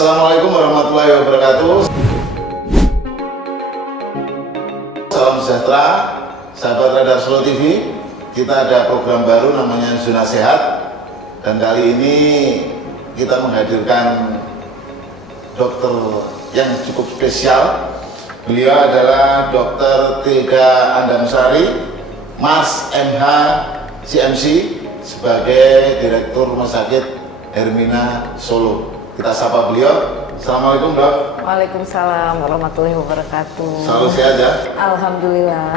Assalamualaikum warahmatullahi wabarakatuh. Salam sejahtera, sahabat Radar Solo TV. Kita ada program baru namanya Zona Sehat. Dan kali ini kita menghadirkan dokter yang cukup spesial. Beliau adalah Dr. Tilda Andamsari, Mas MH CMC, sebagai Direktur Rumah Sakit Hermina Solo. Kita sapa beliau. Assalamualaikum, Dok. Waalaikumsalam warahmatullahi wabarakatuh. Selalu sehat ya? Alhamdulillah.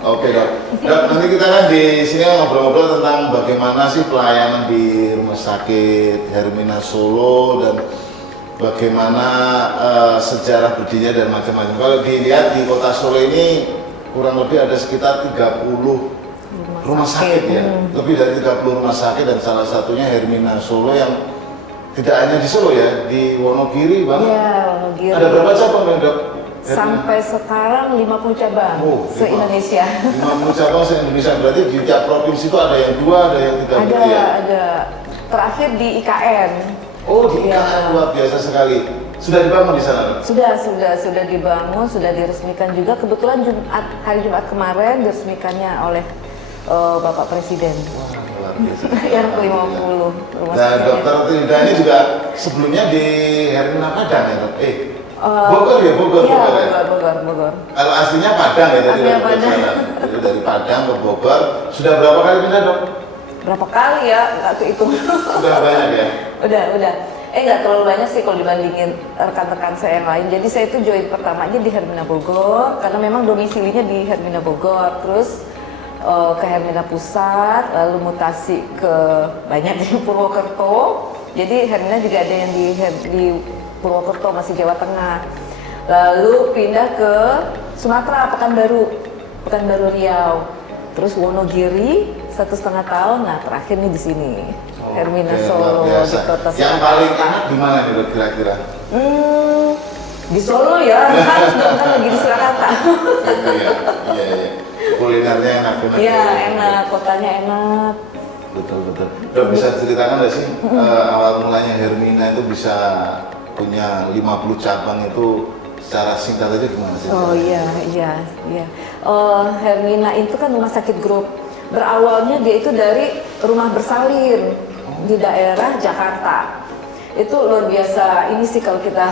Oke, Dok. Dok, nanti kita kan di sini ngobrol-ngobrol tentang bagaimana sih pelayanan di Rumah Sakit Hermina Solo dan bagaimana sejarah berdirinya dan macam-macam. Kalau dilihat di Kota Solo ini kurang lebih ada sekitar 30 rumah sakit ya, lebih dari 30 rumah sakit, dan salah satunya Hermina Solo yang tidak hanya di Solo ya, di Wonogiri Bang. Iya, Wonogiri. Ada berapa cabang Bang, Dok? Sampai sekarang 50 cabang se-Indonesia. 50 cabang se-Indonesia, berarti di tiap provinsi itu ada yang 2, ada yang 3 ada, ya? ada. Terakhir di IKN. Oh, di IKN, luar biasa sekali. Sudah dibangun di sana? Sudah dibangun, sudah diresmikan juga. Kebetulan hari Jumat kemarin diresmikannya oleh Bapak Presiden. Wah, luar biasa. Yang ke-50 rumah Nah, sakit. Dokter Tilda ini juga sebelumnya di Hermina Padang ya, Dok? Bogor ya, Bogor. Iya, Ya? Bogor. Kalau aslinya Padang ya tadi? Aslinya Padang. Jadi dari Padang ke Bogor. Sudah berapa kali pindah, Dok? Berapa kali ya? Nggak kehitung. Sudah banyak ya? Udah. Nggak terlalu banyak sih kalau dibandingin rekan-rekan saya yang lain. Jadi saya itu join pertamanya di Hermina Bogor, karena memang domisilinya di Hermina Bogor. Terus ke Hermina Pusat, lalu mutasi ke banyak di Purwokerto. Jadi Hermina juga ada yang di Purwokerto, masih Jawa Tengah. Lalu pindah ke Sumatera, Pekanbaru Riau. Terus Wonogiri 1,5 tahun. Nah, terakhir nih di sini. Hermina Solo di Kota Solo. Yang paling enak di mana nih, Dok, kira-kira? Di Solo ya, harus dong, kan lagi di Surakarta. Iya. Kulinernya enak benar. Iya, enak, kotanya enak. Betul. Dok, bisa ceritakan nggak sih awal mulanya Hermina itu bisa punya 50 cabang itu secara singkat aja gimana sih? Oh iya. Hermina itu kan rumah sakit grup. Berawalnya dia itu dari rumah bersalin di daerah Jakarta. Itu luar biasa. Ini sih kalau kita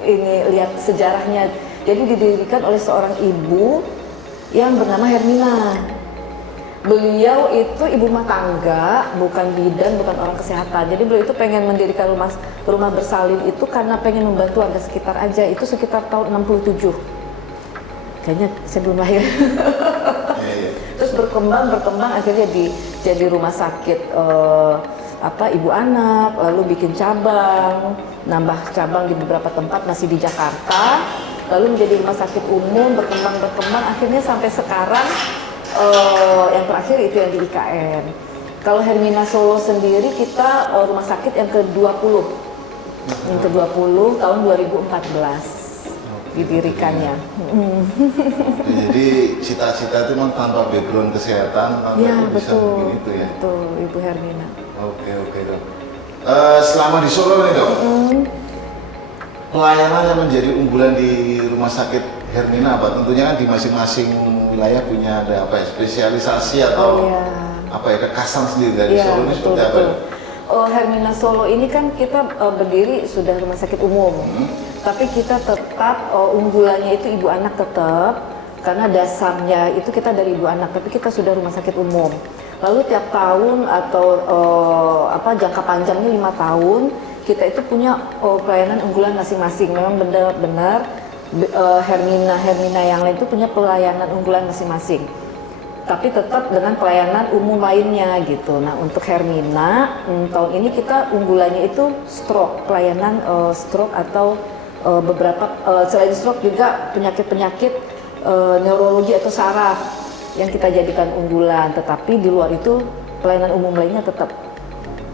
ini lihat sejarahnya. Jadi didirikan oleh seorang ibu yang bernama Hermina. Beliau itu ibu rumah tangga, bukan bidan, bukan orang kesehatan. Jadi beliau itu pengen mendirikan rumah bersalin itu karena pengen membantu warga sekitar aja. Itu sekitar tahun 67. Kayaknya saya belum lahir. Iya. Terus berkembang akhirnya jadi rumah sakit ibu anak, lalu bikin cabang, nambah cabang di beberapa tempat, masih di Jakarta, lalu menjadi rumah sakit umum, berkembang akhirnya sampai sekarang yang terakhir itu yang di IKN. Kalau Hermina Solo sendiri kita rumah sakit yang ke-20 tahun 2014 didirikannya. Jadi cita-cita itu memang tanpa background kesehatan, tanpa itu bisa begini itu ya. Betul, Ibu Hermina. Oke, Dok. Selama di Solo nih, Dok, pelayanan yang menjadi unggulan di Rumah Sakit Hermina apa? Tentunya kan di masing-masing wilayah punya ada spesialisasi atau kekhasan sendiri dari Solo ini seperti apa? Hermina Solo ini kan kita berdiri sudah rumah sakit umum, tapi kita tetap unggulannya itu ibu anak tetap, karena dasarnya itu kita dari ibu anak, tapi kita sudah rumah sakit umum. Lalu tiap tahun atau jangka panjangnya 5 tahun kita itu punya pelayanan unggulan masing-masing. Memang benar-benar Hermina yang lain itu punya pelayanan unggulan masing-masing, tapi tetap dengan pelayanan umum lainnya gitu. Nah, untuk Hermina tahun ini kita unggulannya itu stroke, pelayanan stroke atau beberapa selain stroke juga penyakit-penyakit neurologi atau saraf yang kita jadikan unggulan, tetapi di luar itu pelayanan umum lainnya tetap.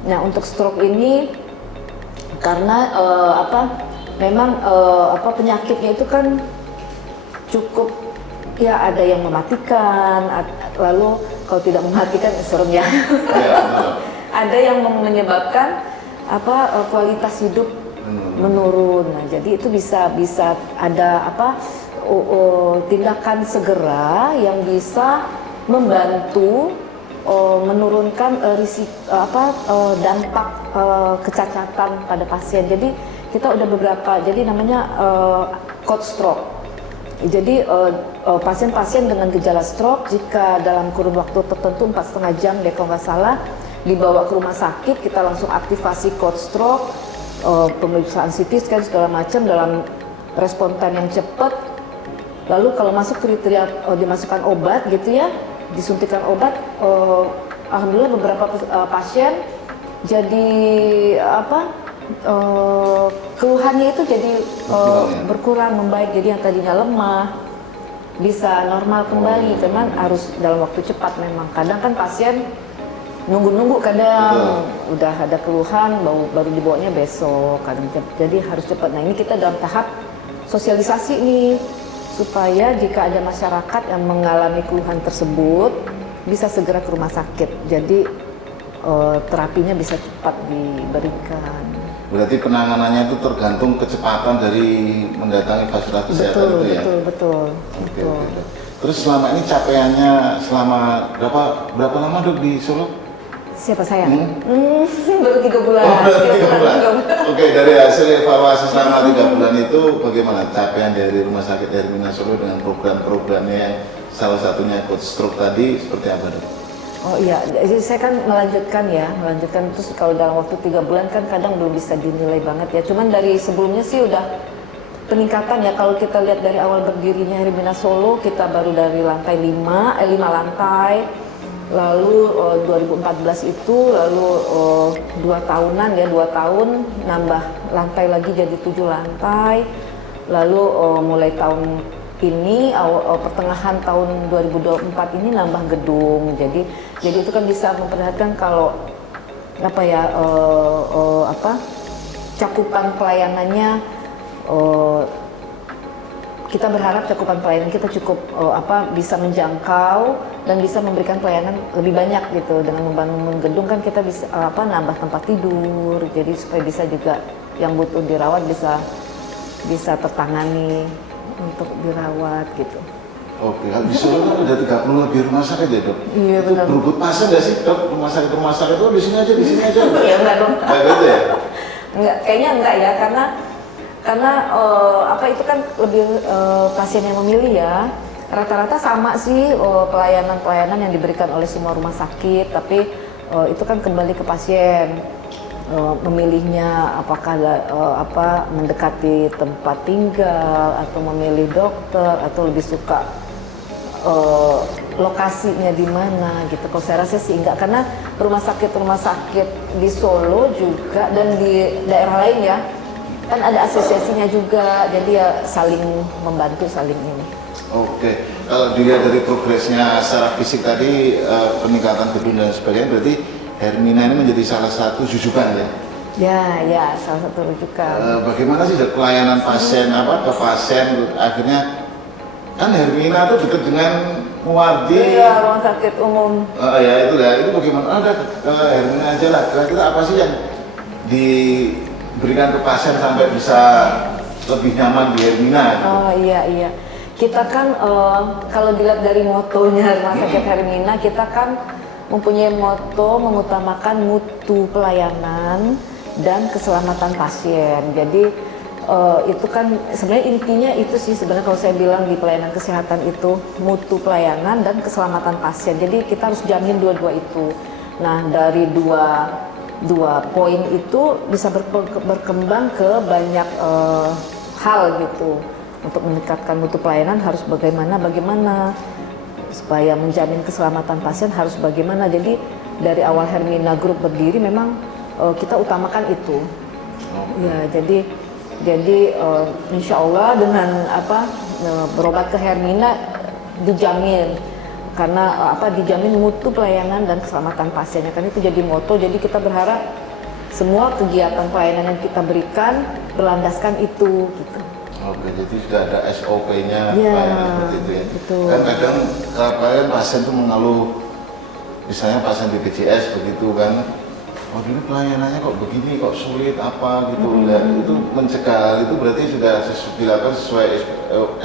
Nah, untuk stroke ini karena memang penyakitnya itu kan cukup ya, ada yang mematikan, lalu kalau tidak mematikan serem ya. Ada yang menyebabkan kualitas hidup menurun. Nah, jadi itu bisa ada tindakan segera yang bisa membantu menurunkan dampak kecacatan pada pasien. Jadi kita udah beberapa, jadi namanya code stroke. Jadi pasien-pasien dengan gejala stroke jika dalam kurun waktu tertentu 4,5 jam deh kalau nggak salah dibawa ke rumah sakit, kita langsung aktivasi code stroke, pemeriksaan CT scan segala macam dalam respon time yang cepat. Lalu kalau masuk kriteria dimasukkan obat gitu ya, disuntikan obat, alhamdulillah beberapa pasien jadi keluhannya itu jadi berkurang, membaik. Jadi yang tadinya lemah bisa normal kembali, cuman harus dalam waktu cepat memang. Kadang kan pasien nunggu kadang udah ada keluhan baru dibawanya besok, kadang jadi harus cepat. Nah ini kita dalam tahap sosialisasi nih supaya jika ada masyarakat yang mengalami keluhan tersebut bisa segera ke rumah sakit. Jadi terapinya bisa cepat diberikan. Berarti penanganannya itu tergantung kecepatan dari mendatangi fasilitas kesehatan itu ya? Betul. Oke. Terus selama ini capaiannya selama berapa lama Dok di Solo? Siapa saya? Baru 3 bulan. Oh, baru 3 bulan. Oke, dari hasil evaluasi selama 3 bulan itu bagaimana capaian dari Rumah Sakit Hermina Solo dengan program-programnya, salah satunya Code Stroke tadi seperti apa Dok? Oh iya, jadi saya kan melanjutkan terus kalau dalam waktu 3 bulan kan kadang belum bisa dinilai banget ya. Cuman dari sebelumnya sih udah peningkatan ya. Kalau kita lihat dari awal berdirinya Hermina Solo, kita baru dari lantai 5 lantai. Lalu 2014 itu lalu 2 tahunan ya, 2 tahun nambah lantai lagi jadi 7 lantai. Lalu mulai tahun ini pertengahan tahun 2024 ini nambah gedung. Jadi itu kan bisa memperlihatkan kalau cakupan pelayanannya, kita berharap cakupan pelayanan kita cukup bisa menjangkau dan bisa memberikan pelayanan lebih banyak gitu. Dengan membangun gedung kan kita bisa nambah tempat tidur, jadi supaya bisa juga yang butuh dirawat bisa tertangani untuk dirawat gitu. Oke, di Solo kan ada 30 lebih rumah sakit ya Dok? Iya benar. Berebut pasien nggak sih Dok? Rumah sakit itu di sini aja. Iya enggak dong. Nggak gitu ya? Enggak, kayaknya enggak ya, karena itu kan lebih pasien yang memilih ya. Rata-rata sama sih pelayanan yang diberikan oleh semua rumah sakit, tapi itu kan kembali ke pasien. Memilihnya apakah mendekati tempat tinggal atau memilih dokter atau lebih suka lokasinya di mana gitu. Kalau saya rasa sih enggak, karena rumah sakit di Solo juga dan di daerah lain ya kan ada asosiasinya juga, jadi ya saling membantu, saling ini. Oke, kalau dilihat dari progresnya secara fisik tadi, peningkatan gedung dan sebagainya, berarti Hermina ini menjadi salah satu rujukan ya? Ya, salah satu rujukan. Bagaimana sih pelayanan pasien ke pasien akhirnya kan Hermina itu dekat dengan Muwardi. Iya, rumah sakit umum. Ya itu bagaimana? Ada ke Hermina aja lah. Kira-kira apa sih yang diberikan ke pasien sampai bisa lebih nyaman di Hermina? Gitu? Oh iya. Kita kan kalau dilihat dari motonya rumah sakit Hermina, kita kan mempunyai moto mengutamakan mutu pelayanan dan keselamatan pasien. Jadi itu kan sebenarnya intinya itu sih sebenarnya kalau saya bilang di pelayanan kesehatan itu mutu pelayanan dan keselamatan pasien. Jadi kita harus jamin dua-dua itu. Nah dari dua poin itu bisa berkembang ke banyak hal gitu. Untuk meningkatkan mutu pelayanan harus bagaimana supaya menjamin keselamatan pasien harus bagaimana. Jadi dari awal Hermina Group berdiri memang kita utamakan itu. Ya, jadi insya Allah dengan berobat ke Hermina dijamin karena dijamin mutu pelayanan dan keselamatan pasiennya, kan itu jadi moto. Jadi kita berharap semua kegiatan pelayanan yang kita berikan berlandaskan itu gitu. Oke, jadi sudah ada SOP-nya ya, seperti itu ya. Betul. Kan kadang kalau pasien tuh mengeluh, misalnya pasien BPJS begitu kan, oh ini pelayanannya kok begini, kok sulit apa gitu. Nah, itu mencegah hal itu berarti sudah dilakukan sesuai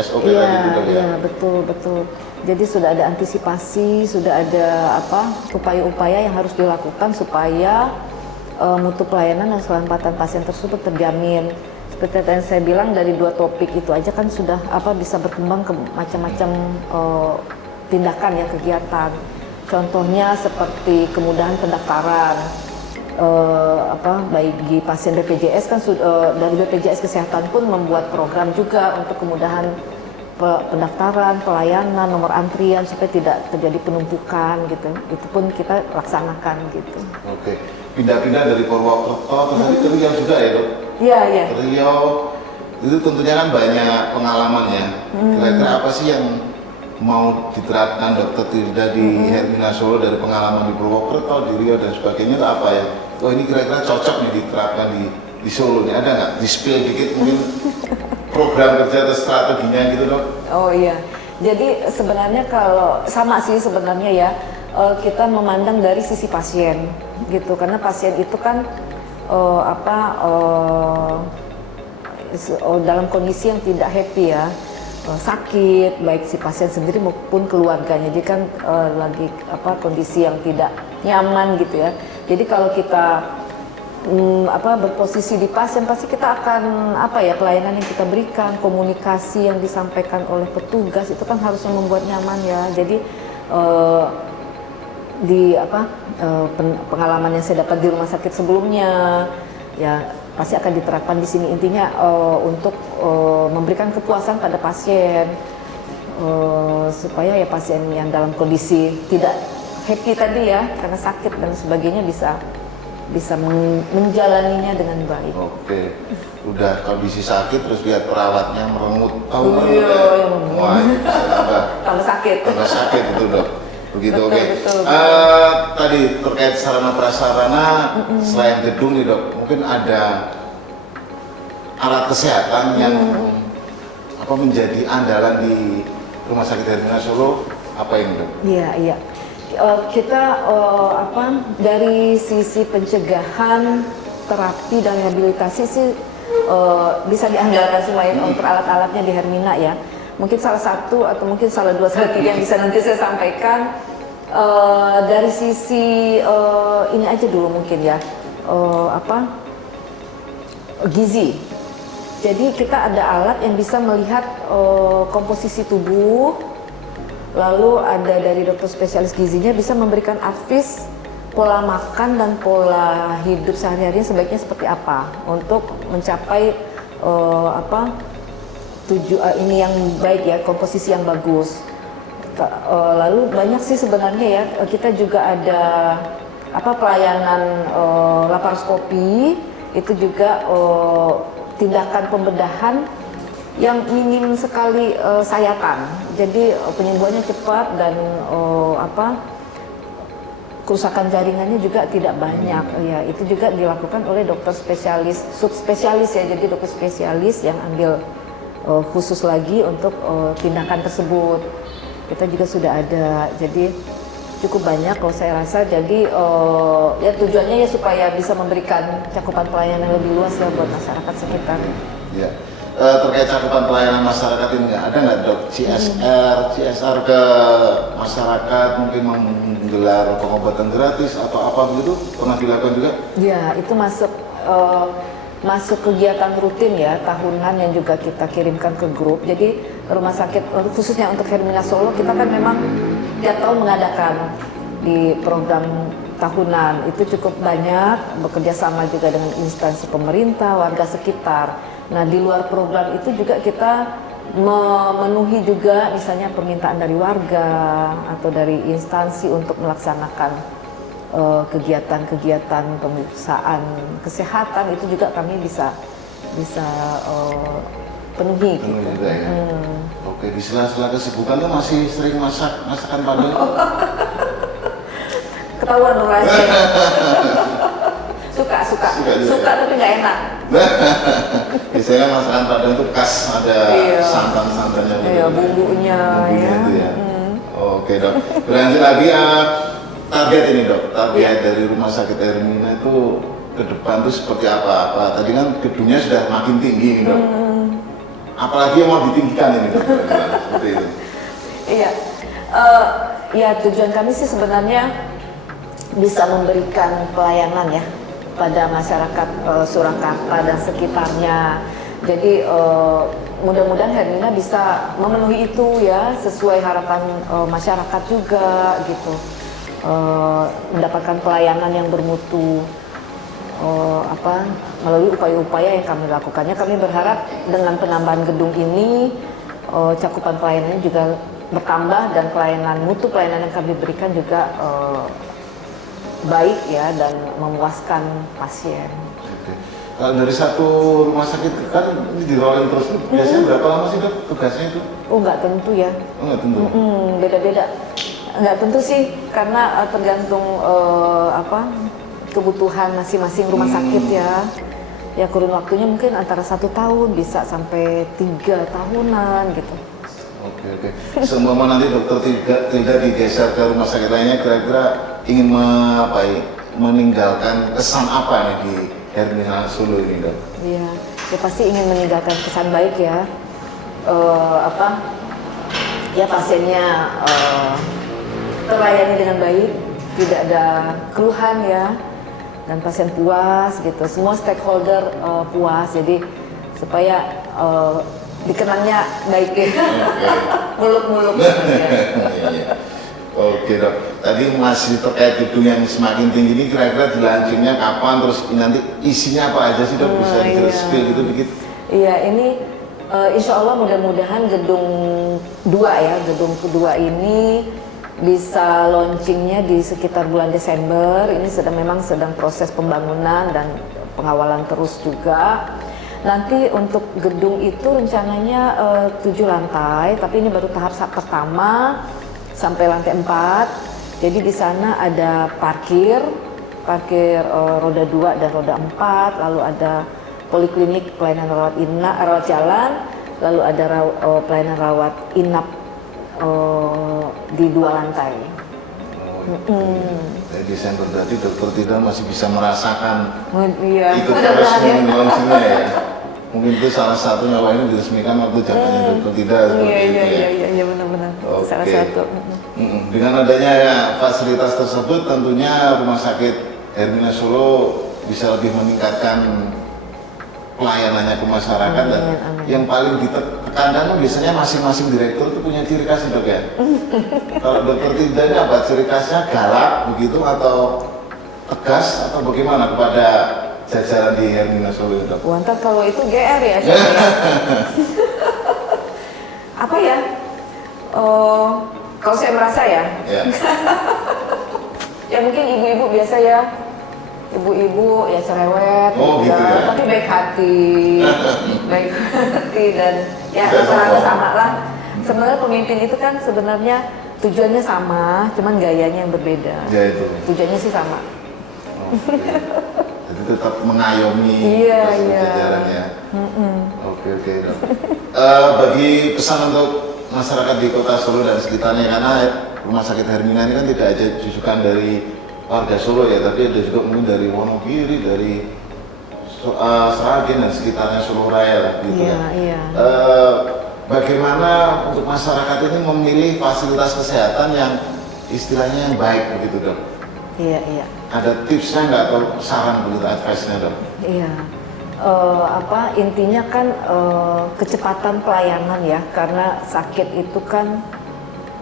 SOP Iya, tadi itu dok ya? iya, betul, betul. Jadi sudah ada antisipasi, sudah ada upaya-upaya yang harus dilakukan supaya mutu pelayanan dan keselamatan pasien tersebut terjamin. Seperti yang saya bilang, dari 2 topik itu aja kan sudah bisa berkembang ke macam-macam tindakan ya, kegiatan. Contohnya seperti kemudahan pendaftaran bagi pasien BPJS kan dari BPJS Kesehatan pun membuat program juga untuk kemudahan pendaftaran, pelayanan, nomor antrian supaya tidak terjadi penumpukan gitu. Itu pun kita laksanakan gitu. Oke, pindah-pindah dari Purwokerto ke Riau juga ya dok? Iya, iya. Riau itu tentunya kan banyak pengalaman ya. Kira-kira apa sih yang mau diterapkan Dokter Tirda di Hermina Solo dari pengalaman di Purwokerto, di Riau dan sebagainya, itu apa ya? Oh ini kira-kira cocok nih diterapkan di Solo nih, ada nggak? Di-spill dikit mungkin program kerja atau strateginya gitu dok? Oh iya, jadi sebenarnya kalau sama sih sebenarnya ya, kita memandang dari sisi pasien gitu, karena pasien itu kan dalam kondisi yang tidak happy ya, sakit, baik si pasien sendiri maupun keluarganya. Jadi kan lagi kondisi yang tidak nyaman gitu ya. Jadi kalau kita berposisi di pasien, pasti kita akan pelayanan yang kita berikan, komunikasi yang disampaikan oleh petugas itu kan harusnya membuat nyaman ya. Jadi pengalaman yang saya dapat di rumah sakit sebelumnya ya pasti akan diterapkan di sini. Intinya untuk memberikan kepuasan pada pasien, supaya ya pasien yang dalam kondisi tidak happy tadi ya karena sakit dan sebagainya bisa menjalaninya dengan baik. Oke, udah kondisi sakit terus lihat perawatnya merengut, iya, wah itu tambah sakit itu dok. Begitu. Betul, oke. betul. Tadi terkait sarana prasarana, selain gedung nih dok, mungkin ada alat kesehatan yang menjadi andalan di Rumah Sakit Hermina Solo, apa ini dok? Iya. Kita dari sisi pencegahan, terapi dan rehabilitasi sih bisa diandalkan semuanya untuk alat-alatnya di Hermina ya. Mungkin salah satu atau mungkin salah 2 salah 3 yang bisa nanti saya sampaikan dari sisi ini aja dulu mungkin ya, gizi. Jadi kita ada alat yang bisa melihat komposisi tubuh. Lalu ada dari dokter spesialis gizinya bisa memberikan advies pola makan dan pola hidup sehari-harinya sebaiknya seperti apa untuk mencapai ini yang baik ya, komposisi yang bagus. Lalu banyak sih sebenarnya ya, kita juga ada pelayanan laparoskopi, itu juga tindakan pembedahan yang minim sekali sayatan, jadi penyembuhannya cepat dan kerusakan jaringannya juga tidak banyak. Ya, itu juga dilakukan oleh dokter spesialis, subspesialis ya, jadi dokter spesialis yang ambil khusus lagi untuk tindakan tersebut. Kita juga sudah ada, jadi cukup banyak kalau saya rasa. Jadi ya tujuannya ya supaya bisa memberikan cakupan pelayanan lebih luas ya buat masyarakat sekitar. Ya. Terkait cakupan pelayanan masyarakat ini ada nggak dok CSR ke masyarakat, mungkin menggelar pengobatan gratis atau apa begitu, pernah dilakukan juga? Ya, itu masuk kegiatan rutin ya tahunan yang juga kita kirimkan ke grup. Jadi rumah sakit khususnya untuk Hermina Solo kita kan memang tiap tahun mengadakan di program tahunan itu cukup banyak, bekerja sama juga dengan instansi pemerintah, warga sekitar. Nah, di luar program itu juga kita memenuhi juga misalnya permintaan dari warga atau dari instansi untuk melaksanakan kegiatan-kegiatan pemeriksaan kesehatan, itu juga kami bisa penuhi gitu. Juga, ya. Oke, di sela-sela kesibukan tuh masih sering masakan Padang. Ketahuan dong rasanya. Suka tapi nggak enak. Biasanya masakan Padang itu khas, ada santan-santannya, bumbunya ya. Oke dok, berlanjut lagi target ini dok, target dari Rumah Sakit Hermina itu ke depan itu seperti apa? Tadi kan gedungnya sudah makin tinggi nih dok. Apalagi yang mau ditinggikan ini dok? Seperti itu. Iya, ya tujuan kami sih sebenarnya bisa memberikan pelayanan ya pada masyarakat Surakarta dan sekitarnya. Jadi mudah-mudahan Hermina bisa memenuhi itu ya sesuai harapan masyarakat juga gitu. Mendapatkan pelayanan yang bermutu melalui upaya-upaya yang kami lakukannya. Kami berharap dengan penambahan gedung ini cakupan pelayanannya juga bertambah dan mutu pelayanan yang kami berikan juga baik ya dan memuaskan pasien. Oke. Kalau dari satu rumah sakit kan ini di-rolling terus, biasanya berapa lama sih dok tugasnya itu? Oh nggak tentu ya. Oh nggak tentu. Beda-beda. Nggak tentu sih karena tergantung kebutuhan masing-masing rumah sakit ya. Ya kurun waktunya mungkin antara 1 tahun bisa sampai 3 tahunan gitu. Oke. Semua nanti dokter tidak digeser ke rumah sakit lainnya, kira-kira ingin meninggalkan kesan apa nih di Hermina Solo ini dok? Iya, ya pasti ingin meninggalkan kesan baik ya. Ya pasiennya terlayani dengan baik, tidak ada keluhan ya, dan pasien puas gitu. Semua stakeholder puas, jadi supaya dikenangnya baik ya. Muluk-muluk. Oke dok, tadi masih terkait gedung yang semakin tinggi ini, kira-kira dilanjutnya kapan, terus nanti isinya apa aja sih dok, bisa di-spill gitu dikit? Iya, ini insya Allah mudah-mudahan gedung gedung kedua ini bisa launchingnya di sekitar bulan Desember. Ini memang sedang proses pembangunan dan pengawalan terus juga. Nanti untuk gedung itu rencananya 7 lantai, tapi ini baru tahap pertama sampai lantai 4. Jadi di sana ada parkir roda 2 dan roda 4, lalu ada poliklinik pelayanan rawat jalan, lalu ada pelayanan rawat inap di 2 lantai. Jadi Desember berarti dokter Tidak masih bisa merasakan itu proses launchingnya ya. Mungkin itu salah satunya, wah ini diresmikan waktu zamannya dokter Tidak seperti itu ya. Iya benar-benar. Oke. Salah satu. Dengan adanya fasilitas tersebut, tentunya Rumah Sakit Hermina Solo bisa lebih meningkatkan pelayanannya ke masyarakat. Dan yang paling ditekankan biasanya masing-masing direktur itu punya ciri khas dok ya. Kalau dokter Tidak ini apa ciri khasnya, galak begitu atau tegas atau bagaimana kepada jajaran di Hermina Solo dok? Ntar kalau itu GR ya. Apa ya? Kalau saya merasa ya. Ya mungkin ibu-ibu biasa ya. Ibu-ibu ya cerewet, gitu ya? Tapi baik hati, dan ya rata-rata sama lah. Sebenarnya pemimpin itu kan sebenarnya tujuannya sama, cuman gayanya yang berbeda. Ya itu. Tujuannya sih sama. Jadi tetap mengayomi jajarannya. Oke dok. Bagi pesan untuk masyarakat di Kota Solo dan sekitarnya, karena Rumah Sakit Hermina ini kan tidak aja rujukan dari warga Solo ya, tapi ada juga mungkin dari Wonogiri, dari Sragen dan sekitarnya Solo Raya lah gitu ya. Bagaimana untuk masyarakat ini memilih fasilitas kesehatan yang istilahnya yang baik begitu dok? Iya. Ada tipsnya nggak atau saran begitu, advice-nya dok? Iya. Intinya kan kecepatan pelayanan ya, karena sakit itu kan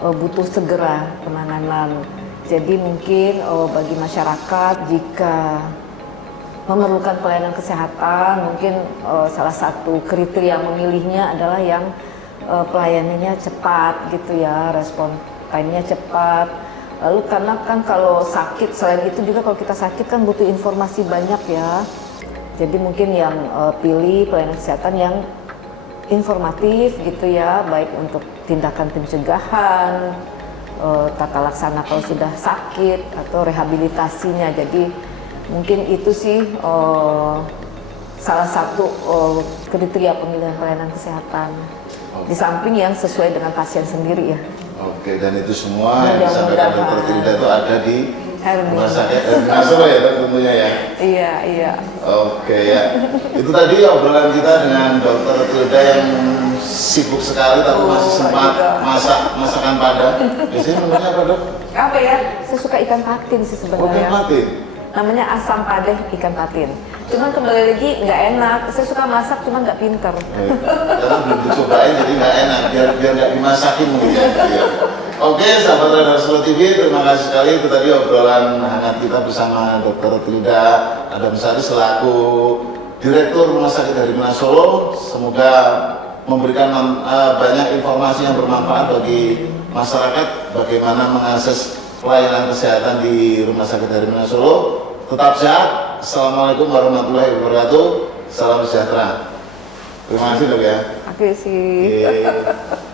butuh segera penanganan. Jadi mungkin bagi masyarakat jika memerlukan pelayanan kesehatan, mungkin salah satu kriteria memilihnya adalah yang pelayanannya cepat gitu ya, respon time-nya cepat. Lalu karena kan kalau sakit, selain itu juga kalau kita sakit kan butuh informasi banyak ya. Jadi mungkin yang pilih pelayanan kesehatan yang informatif gitu ya, baik untuk tindakan pencegahan, tata laksana kalau sudah sakit atau rehabilitasinya. Jadi mungkin itu sih salah satu kriteria pemilihan pelayanan kesehatan. Di samping yang sesuai dengan pasien sendiri ya. Oke, dan itu semua yang disampaikan Mudah-mudahan. Dr. Tilda itu ada di Hermina. Rumah Sakit Hermina Solo ya Dok, tentunya ya. Iya, iya. Oke ya, itu tadi obrolan kita dengan Dr. Tilda yang sibuk sekali tapi masih sempat masak masakan Padang. Biasanya namanya apa Dok? Apa ya? Saya suka ikan patin sih Oke, sebenarnya. patin. Namanya asam padeh ikan patin. Cuman kembali lagi nggak enak. Saya suka masak, cuman nggak pinter. Karena belum dicobain jadi nggak enak, biar nggak dimasakin mungkin ya. Iya. Oke, sahabat Radar Solo TV, terima kasih sekali. Itu tadi obrolan hangat kita bersama Dr. Tilda Adamsari selaku Direktur Rumah Sakit Hermina Solo. Semoga memberikan banyak informasi yang bermanfaat bagi masyarakat bagaimana mengakses pelayanan kesehatan di Rumah Sakit Hermina Solo. Tetap sehat. Assalamualaikum warahmatullahi wabarakatuh. Salam sejahtera. Terima kasih Dok ya. Oke sih. Oke.